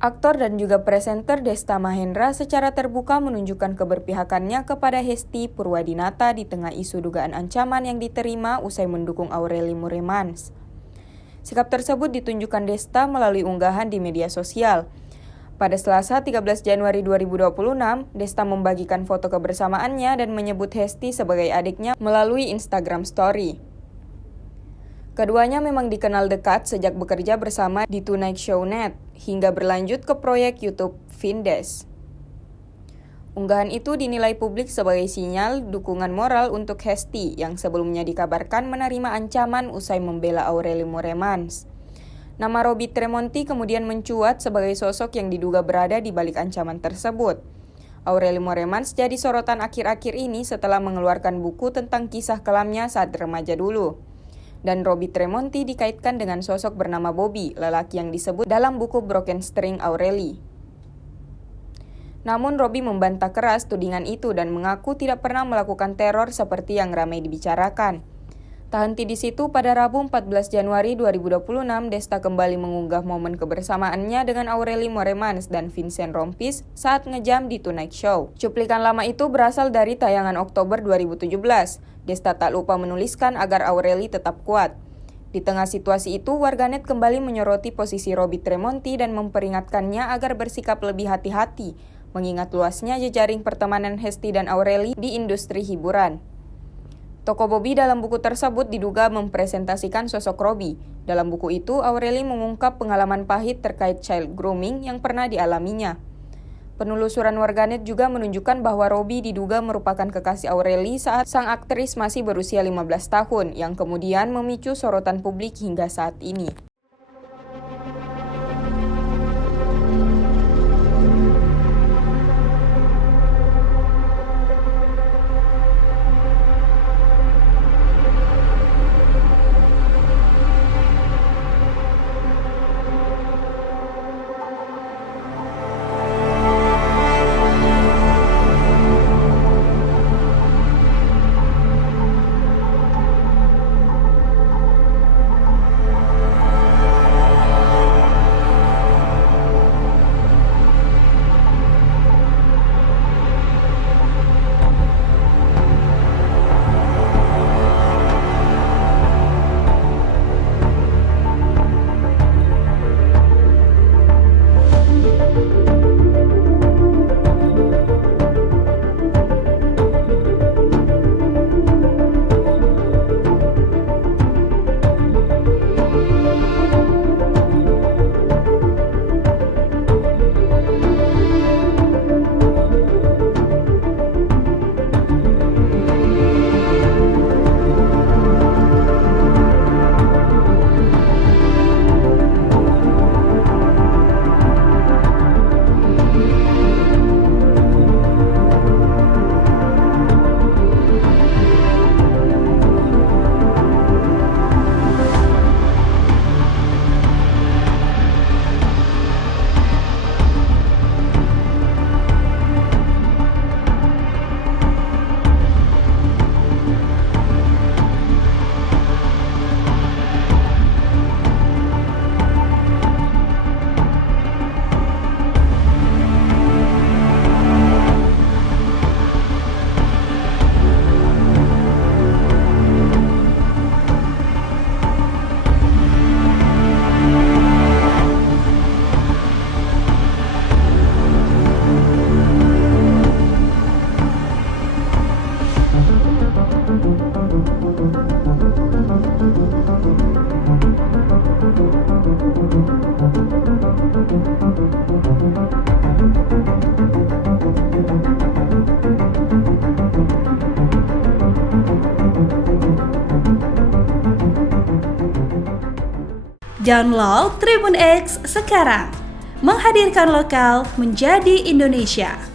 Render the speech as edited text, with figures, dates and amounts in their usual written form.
Aktor dan juga presenter Desta Mahendra secara terbuka menunjukkan keberpihakannya kepada Hesti Purwadinata di tengah isu dugaan ancaman yang diterima usai mendukung Aureli Mooremans. Sikap tersebut ditunjukkan Desta melalui unggahan di media sosial. Pada Selasa 13 Januari 2026, Desta membagikan foto kebersamaannya dan menyebut Hesti sebagai adiknya melalui Instagram Story. Keduanya memang dikenal dekat sejak bekerja bersama di Tonight Show Net, hingga berlanjut ke proyek YouTube Vindes. Unggahan itu dinilai publik sebagai sinyal dukungan moral untuk Hesti yang sebelumnya dikabarkan menerima ancaman usai membela Aureli Mooremans. Nama Robby Tremonti kemudian mencuat sebagai sosok yang diduga berada di balik ancaman tersebut. Aureli Mooremans jadi sorotan akhir-akhir ini setelah mengeluarkan buku tentang kisah kelamnya saat remaja dulu. Dan Robby Tremonti dikaitkan dengan sosok bernama Bobby, lelaki yang disebut dalam buku Broken String Aureli. Namun Robby membantah keras tudingan itu dan mengaku tidak pernah melakukan teror seperti yang ramai dibicarakan. Tak henti di situ, pada Rabu 14 Januari 2026, Desta kembali mengunggah momen kebersamaannya dengan Aureli Mooremans dan Vincent Rompis saat ngejam di Tonight Show. Cuplikan lama itu berasal dari tayangan Oktober 2017. Desta tak lupa menuliskan agar Aureli tetap kuat. Di tengah situasi itu, warganet kembali menyoroti posisi Robby Tremonti dan memperingatkannya agar bersikap lebih hati-hati, mengingat luasnya jejaring pertemanan Hesti dan Aureli di industri hiburan. Tokoh Bobby dalam buku tersebut diduga mempresentasikan sosok Robby. Dalam buku itu, Aureli mengungkap pengalaman pahit terkait child grooming yang pernah dialaminya. Penelusuran warganet juga menunjukkan bahwa Robby diduga merupakan kekasih Aureli saat sang aktris masih berusia 15 tahun, yang kemudian memicu sorotan publik hingga saat ini. Download Tribun X sekarang, menghadirkan lokal menjadi Indonesia.